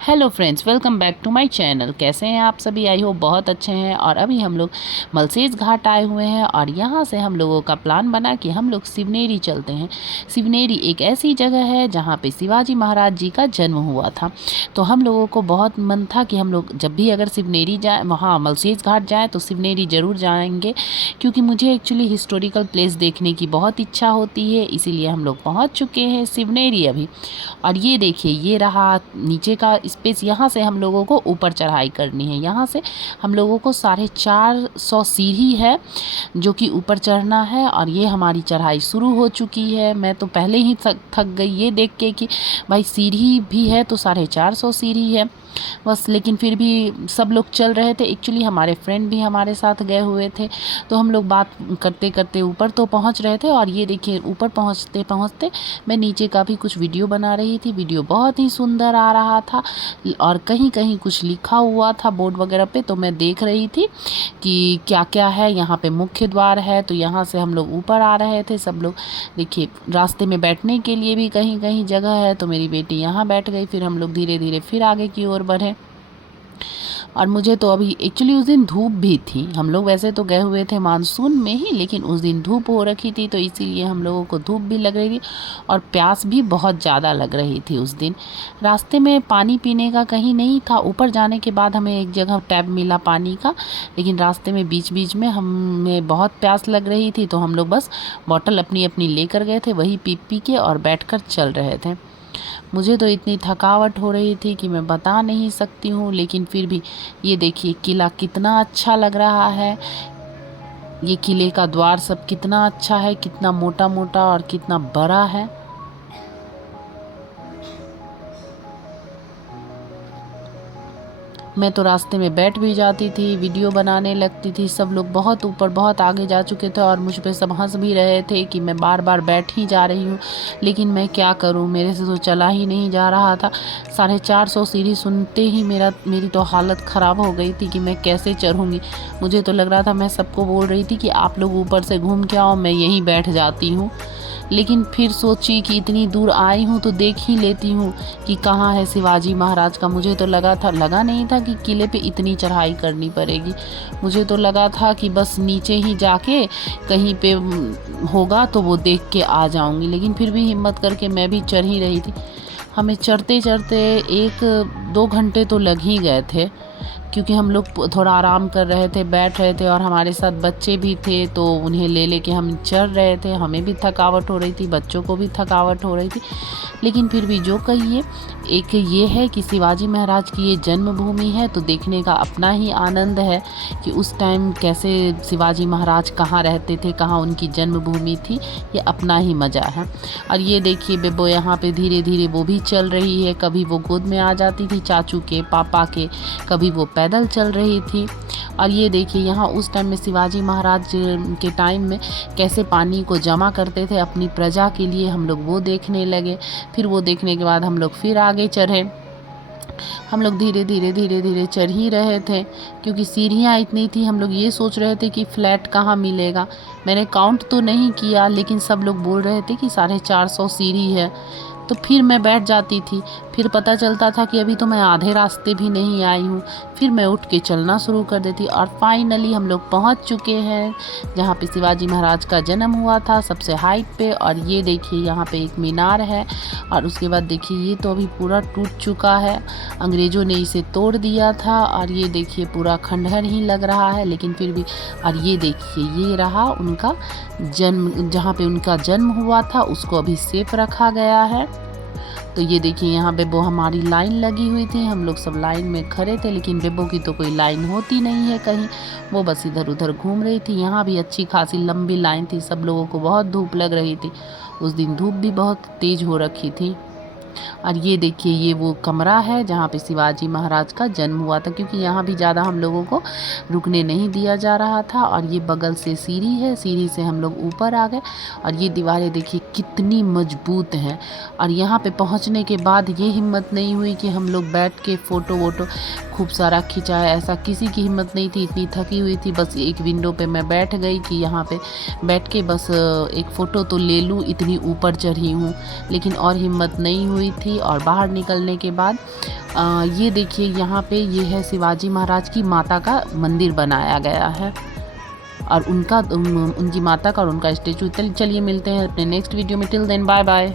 Hello friends, welcome back to my channel. कैसे हैं आप सभी? आई होप बहुत अच्छे हैं। और अभी हम लोग मलसेज घाट आए हुए हैं और यहाँ से हम लोगों का प्लान बना कि हम लोग शिवनेरी चलते हैं। शिवनेरी एक ऐसी जगह है जहाँ पे शिवाजी महाराज जी का जन्म हुआ था। तो हम लोगों को बहुत मन था कि हम लोग जब भी अगर शिवनेरी जाए, वहाँ मलसेज घाट जाएँ तो शिवनेरी ज़रूर जाएंगे, क्योंकि मुझे एक्चुअली हिस्टोरिकल प्लेस देखने की बहुत इच्छा होती है। इसीलिए हम लोग पहुँच चुके हैं शिवनेरी अभी। और ये देखिए, ये रहा नीचे का स्पेस। यहाँ से हम लोगों को ऊपर चढ़ाई करनी है। यहाँ से हम लोगों को 450 सीढ़ी है जो कि ऊपर चढ़ना है। और ये हमारी चढ़ाई शुरू हो चुकी है। मैं तो पहले ही थक गई ये देख के कि भाई सीढ़ी भी है तो 450 सीढ़ी है बस। लेकिन फिर भी सब लोग चल रहे थे। एक्चुअली हमारे फ्रेंड भी हमारे साथ गए हुए थे, तो हम लोग बात करते करते ऊपर तो पहुंच रहे थे। और ये देखिए, ऊपर पहुंचते पहुंचते मैं नीचे का भी कुछ वीडियो बना रही थी। वीडियो बहुत ही सुंदर आ रहा था और कहीं कहीं कुछ लिखा हुआ था बोर्ड वगैरह पे, तो मैं देख रही थी कि क्या क्या है। यहाँ पे मुख्य द्वार है, तो यहाँ से हम लोग ऊपर आ रहे थे सब लोग। देखिए, रास्ते में बैठने के लिए भी कहीं कहीं जगह है, तो मेरी बेटी यहाँ बैठ गई। फिर हम लोग धीरे धीरे फिर आगे की ओर बढ़े। और मुझे तो अभी एक्चुअली उस दिन धूप भी थी। हम लोग वैसे तो गए हुए थे मानसून में ही, लेकिन उस दिन धूप हो रखी थी, तो इसीलिए हम लोगों को धूप भी लग रही थी और प्यास भी बहुत ज़्यादा लग रही थी उस दिन। रास्ते में पानी पीने का कहीं नहीं था। ऊपर जाने के बाद हमें एक जगह टैब मिला पानी का, लेकिन रास्ते में बीच बीच में हमें बहुत प्यास लग रही थी, तो हम लोग बस बॉटल अपनी अपनी लेकर गए थे, वही पी पी के और बैठ चल रहे थे। मुझे तो इतनी थकावट हो रही थी कि मैं बता नहीं सकती हूँ। लेकिन फिर भी ये देखिए, किला कितना अच्छा लग रहा है। ये किले का द्वार सब कितना अच्छा है, कितना मोटा मोटा और कितना बड़ा है। मैं तो रास्ते में बैठ भी जाती थी, वीडियो बनाने लगती थी। सब लोग बहुत ऊपर बहुत आगे जा चुके थे और मुझ पे सब हंस भी रहे थे कि मैं बार बार बैठ ही जा रही हूँ। लेकिन मैं क्या करूँ, मेरे से तो चला ही नहीं जा रहा था। 450 सीढ़ी सुनते ही मेरी तो हालत ख़राब हो गई थी कि मैं कैसे चढ़ूँगी। मुझे तो लग रहा था, मैं सबको बोल रही थी कि आप लोग ऊपर से घूम के आओ, मैं यहीं बैठ जाती हूँ। लेकिन फिर सोची कि इतनी दूर आई हूँ तो देख ही लेती हूँ कि कहाँ है शिवाजी महाराज का। मुझे तो लगा नहीं था कि किले पे इतनी चढ़ाई करनी पड़ेगी। मुझे तो लगा था कि बस नीचे ही जाके कहीं पे होगा तो वो देख के आ जाऊँगी। लेकिन फिर भी हिम्मत करके मैं भी चढ़ ही रही थी। हमें चढ़ते चढ़ते 1-2 घंटे तो लग ही गए थे, क्योंकि हम लोग थोड़ा आराम कर रहे थे, बैठ रहे थे और हमारे साथ बच्चे भी थे, तो उन्हें ले लेके हम चढ़ रहे थे। हमें भी थकावट हो रही थी, बच्चों को भी थकावट हो रही थी। लेकिन फिर भी जो कहिए, एक ये है कि शिवाजी महाराज की ये जन्मभूमि है, तो देखने का अपना ही आनंद है कि उस टाइम कैसे शिवाजी महाराज कहाँ रहते थे, कहाँ उनकी जन्मभूमि थी। ये अपना ही मज़ा है। और ये देखिए, बेबो यहाँ पे धीरे धीरे वो भी चल रही है। कभी वो गोद में आ जाती थी चाचू के, पापा के, कभी वो पैदल चल रही थी। और ये देखिए, यहाँ उस टाइम में शिवाजी महाराज के टाइम में कैसे पानी को जमा करते थे अपनी प्रजा के लिए, हम लोग वो देखने लगे। फिर वो देखने के बाद हम लोग फिर आगे चढ़े। हम लोग धीरे धीरे चढ़ ही रहे थे, क्योंकि सीढ़ियाँ इतनी थी। हम लोग ये सोच रहे थे कि फ्लैट कहाँ मिलेगा। मैंने काउंट तो नहीं किया, लेकिन सब लोग बोल रहे थे कि 450 सीढ़ी है। तो फिर मैं बैठ जाती थी। फिर पता चलता था कि अभी तो मैं आधे रास्ते भी नहीं आई हूँ। फिर मैं उठ के चलना शुरू कर देती। और फाइनली हम लोग पहुँच चुके हैं जहाँ पे शिवाजी महाराज का जन्म हुआ था, सबसे हाइट पे। और ये देखिए, यहाँ पे एक मीनार है। और उसके बाद देखिए, ये तो अभी पूरा टूट चुका है, अंग्रेज़ों ने इसे तोड़ दिया था। और ये देखिए, पूरा खंडहर ही लग रहा है, लेकिन फिर भी। और ये देखिए, ये रहा उनका जन्म, जहाँ पे उनका जन्म हुआ था, उसको अभी सेफ रखा गया है। तो ये देखिए, यहाँ बेबो हमारी लाइन लगी हुई थी। हम लोग सब लाइन में खड़े थे, लेकिन बेबो की तो कोई लाइन होती नहीं है कहीं, वो बस इधर उधर घूम रही थी। यहाँ भी अच्छी खासी लंबी लाइन थी। सब लोगों को बहुत धूप लग रही थी। उस दिन धूप भी बहुत तेज़ हो रखी थी। और ये देखिए, ये वो कमरा है जहाँ पे शिवाजी महाराज का जन्म हुआ था, क्योंकि यहाँ भी ज़्यादा हम लोगों को रुकने नहीं दिया जा रहा था। और ये बगल से सीढ़ी है, सीढ़ी से हम लोग ऊपर आ गए। और ये दीवारें देखिए कितनी मजबूत हैं। और यहाँ पे पहुँचने के बाद ये हिम्मत नहीं हुई कि हम लोग बैठ के फ़ोटो वोटो खूब सारा खिंचाए, ऐसा किसी की हिम्मत नहीं थी। इतनी थकी हुई थी, बस एक विंडो पे मैं बैठ गई कि यहाँ पे बैठ के बस एक फ़ोटो तो ले लूँ, इतनी ऊपर चढ़ी हूँ। लेकिन और हिम्मत नहीं हुई। हुई थी। और बाहर निकलने के बाद ये देखिए यहाँ पे ये है शिवाजी महाराज की माता का मंदिर बनाया गया है और उनकी माता का और उनका स्टेचू। चलिए मिलते हैं अपने नेक्स्ट वीडियो में। Till then bye bye.